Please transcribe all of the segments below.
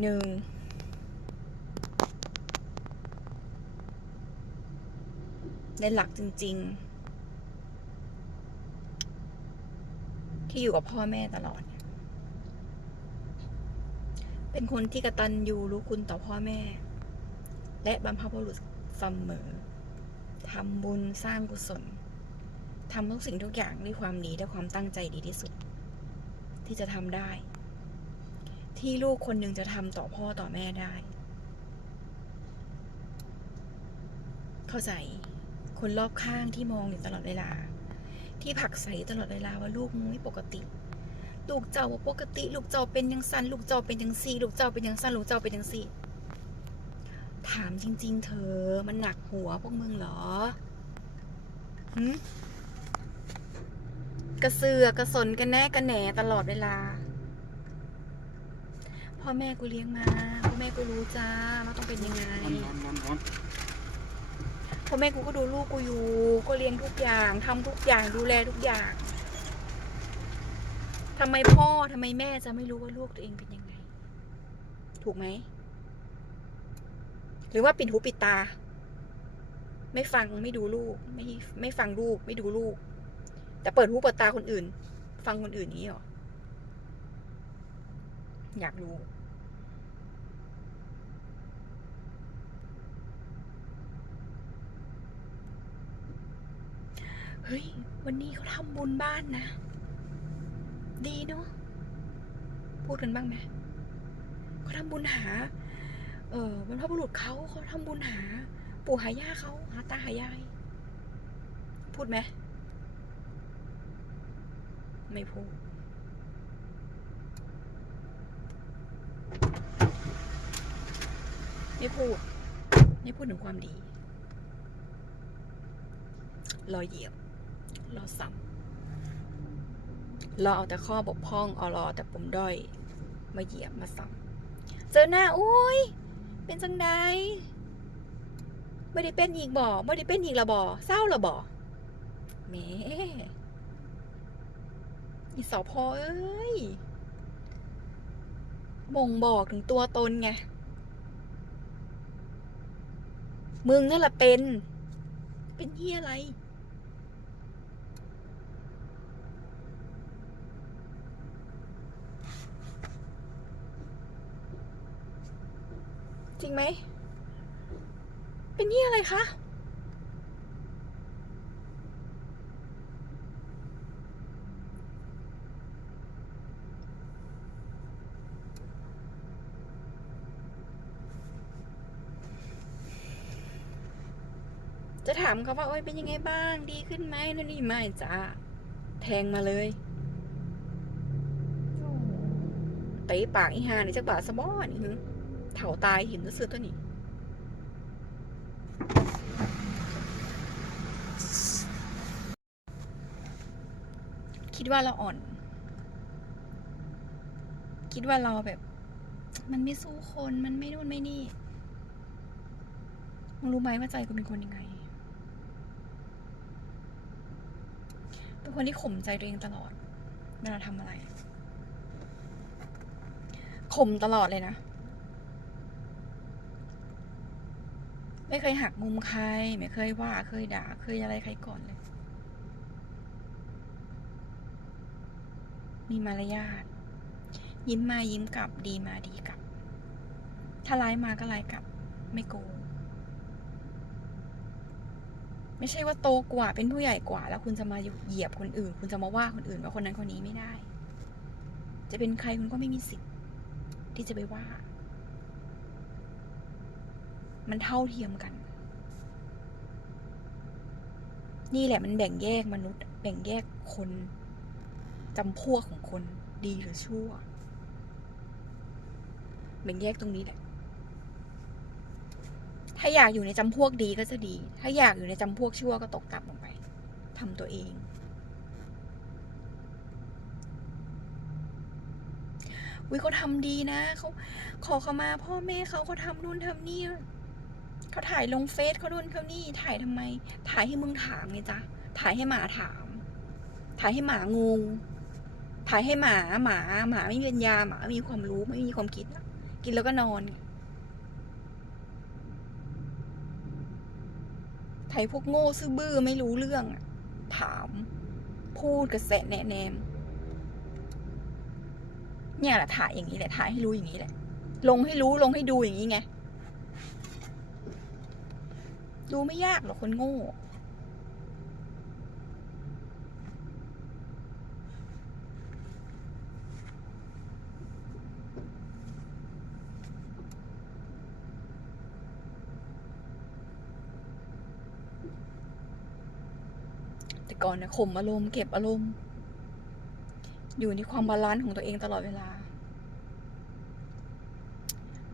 หนึ่งในหลักจริง ๆ ที่อยู่กับพ่อแม่ตลอด เป็นคนที่กระตันยูรู้คุณต่อพ่อแม่ และบรรพบุรุษเสมอทำบุญสร้างกุศลทำทุกสิ่งทุกอย่างด้วยความดีและความตั้งใจดีที่สุด ที่จะทำได้ ที่ลูกคนหนึ่งจะทำต่อพ่อต่อแม่ได้ เข้าใจ คนรอบข้างที่มองอยู่ตลอดเวลา ที่ผักใสตลอดเวลาว่าลูกมึงไม่ปกติ ลูกเจ้าบ่ปกติ ลูกเจ้าเป็นยังสันลูกเจ้าเป็นยังซีลูกเจ้าเป็นยังสันลูกเจ้าเป็นยังซีถามจริง ๆ เธอ มันหนักหัวพวกมึงเหรอหึกระเสือกกระสนกันแน่กันแหนตลอดเวลา พ่อแม่กูเลี้ยงมา พ่อแม่กูรู้จ้าว่าต้องเป็นยังไง ร้อนร้อนร้อนร้อนพ่อแม่กูก็ดูลูกกูอยู่ ก็เลี้ยงทุกอย่างทำทุกอย่างดูแลทุกอย่างทำไมพ่อทำไมแม่จะไม่รู้ว่าลูกตัวเองเป็นยังไง ถูกไหม หรือว่าปิดหูปิดตา ไม่ฟังไม่ดูลูก ไม่ไม่ฟังลูกไม่ดูลูก แต่เปิดหูเปิดตาคนอื่น ฟังคนอื่นนี้เหรอ อยากรู้ เฮ้ย วันนี้เขาทำบุญบ้านนะ ดีเนาะพูดกันบ้างไหมเขาทำบุญหา เออบรรพบุรุษเขาเขาทำบุญหา ปู่หายาเขาหาตาหายาย พูดไหม ไม่พูด ไม่พูด ไม่พูดถึงความดี รอเหยียบ รอซ้ำรอเอาแต่ข้อบกพร่องเอารอแต่ปมด้อย มาเหยียบมาซ้ำเจอหน้าโอ้ย เป็นจังใดไม่ได้เป็นอีกบ่ไม่ได้เป็นอีกละบ่เศร้าละบ่แหมอีสอพอเอ้ยบ่งบอกถึงตัวตนไง มึงนั่นแหละเป็น เป็นเฮียอะไร จริงไหม เป็นเฮียอะไรคะ จะถามเขาว่าโอ้ยเป็นยังไงบ้าง ดีขึ้นไหมนั่นนี่ไม่จ้าแทงมาเลยเตะปากอีหานี่จักบาทสะบอนี่หึเถ่าตายเห็นซื้อตัวนี้คิดว่าเราอ่อน คิดว่าเราแบบ มันไม่สู้คนมันไม่นู่นไม่นี่มึงรู้ไหมว่าใจกูเป็นคนยังไง เป็นคนที่ข่มใจตัวเองตลอด เวลาทำอะไร ข่มตลอดเลยนะ ไม่เคยหักมุมใคร ไม่เคยว่า เคยด่า เคยอะไรใครก่อนเลย มีมารยาท ยิ้มมายิ้มกลับ ดีมาดีกลับ ถ้าร้ายมาก็ร้ายกลับ ไม่โกง ไม่ใช่ว่าโตกว่าเป็นผู้ใหญ่กว่า แล้วคุณจะมาเหยียบคนอื่น คุณจะมาว่าคนอื่นว่าคนนั้นคนนี้ไม่ได้ จะเป็นใครคุณก็ไม่มีสิทธิ์ที่จะไปว่า มันเท่าเทียมกัน นี่แหละมันแบ่งแยกมนุษย์ แบ่งแยกคนจำพวกของคนดีหรือชั่วแบ่งแยกตรงนี้แหละ ถ้าอยากอยู่ในจำพวกดีก็จะดี ถ้าอยากอยู่ในจำพวกชั่วก็ตกต่ำลงไปทำตัวเอง วิเขาทำดีนะเขาขอเขามาพ่อแม่เขาเขาทำนู่นทำนี่เขาถ่ายลงเฟซเขานู่นเขานี่ ถ่ายทำไม ถ่ายให้มึงถามไงจ๊ะ ถ่ายให้หมาถาม ถ่ายให้หมางงถ่ายให้หมาหมาหมาไม่มีปัญญาหมาไม่มีความรู้ไม่มีความคิดกินแล้วก็นอน ไทยพวกโง่ซื่อบื้อไม่รู้เรื่องถาม พูดกระแสะแนะแนมเนี่ยแหละถ่ายอย่างนี้แหละถ่ายให้รู้อย่างนี้แหละ ลงให้รู้ลงให้ดูอย่างนี้ไง ดูไม่ยากหรอกคนโง่ แต่ ก่อนเนี่ยข่มอารมณ์เก็บอารมณ์ อยู่ในความบาลานซ์ของตัวเองตลอดเวลา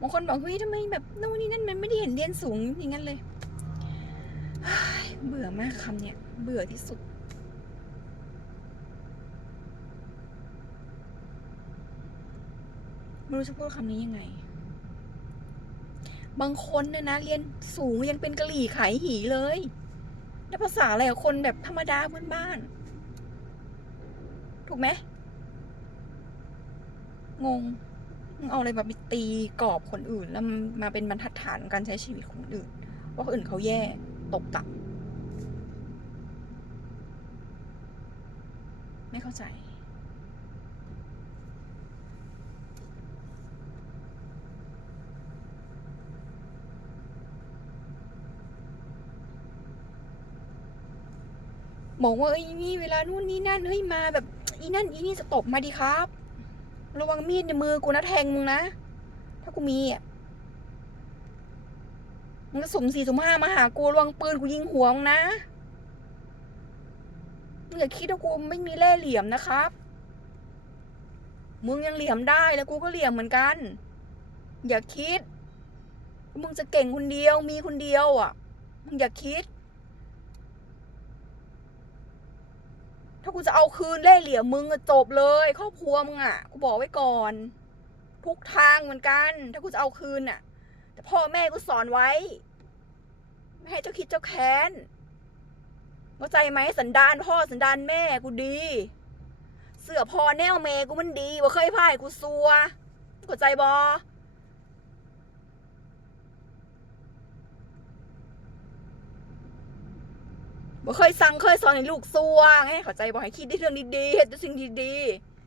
บางคนบอกเฮ้ยทำไมแบบนู่นนี่นั่นมันไม่ได้เห็นเรียนสูงอย่างนั้นเลยเบื่อมากคำเนี่ยเบื่อที่สุด ไม่รู้จะพูดคำนี้ยังไง บางคนเนี่ยนะ เรียนสูงยังเป็นกะหรี่ขายหีเลย แล้วภาษาอะไรกับคนแบบธรรมดาบ้านๆถูกไหมงงมึงเอาอะไรมาไปตีกรอบคนอื่น แล้วมาเป็นบรรทัดฐานการใช้ชีวิตของคนอื่น ว่าคนอื่นเขาแย่ตกต่ำไม่เข้าใจ บอกว่าเอ้ยนี่เวลานู่นนี่นั่นเฮ้ยมาแบบอีนั่นอีนี่จะตบมาดีครับ ระวังมีดในมือกูนะแทงมึงนะ ถ้ากูมีอะมึงจะสุ่มสี่สุ่มห้ามาหากูระวังปืนกูยิงหัวมึงนะมึงอย่าคิดว่ากูไม่มีเล่เหลี่ยมนะครับ มึงยังเหลี่ยมได้แล้วกูก็เหลี่ยมเหมือนกัน อย่าคิด มึงจะเก่งคนเดียวมีคนเดียวอะ มึงอย่าคิด ถ้ากูจะเอาคืนเล่เหลี่ยมมึงจบเลยครอบครัวมึงอะกูบอกไว้ก่อน ทุกทางเหมือนกัน ถ้ากูจะเอาคืนอะแต่พ่อแม่กูสอนไว้ ไม่ให้เจ้าคิดเจ้าแค้นเข้าใจไหมสันดานพ่อสันดานแม่กูดี เสื้อพอแนวเมกูมันดีว่าเคยพ่ายกูซัวเข้าใจบอ บ่เคยสั่งเคยสอนให้ลูกซัวไงเข้าใจบ่ให้คิดได้เรื่องดีๆเฮ็ดแต่สิ่งดีๆ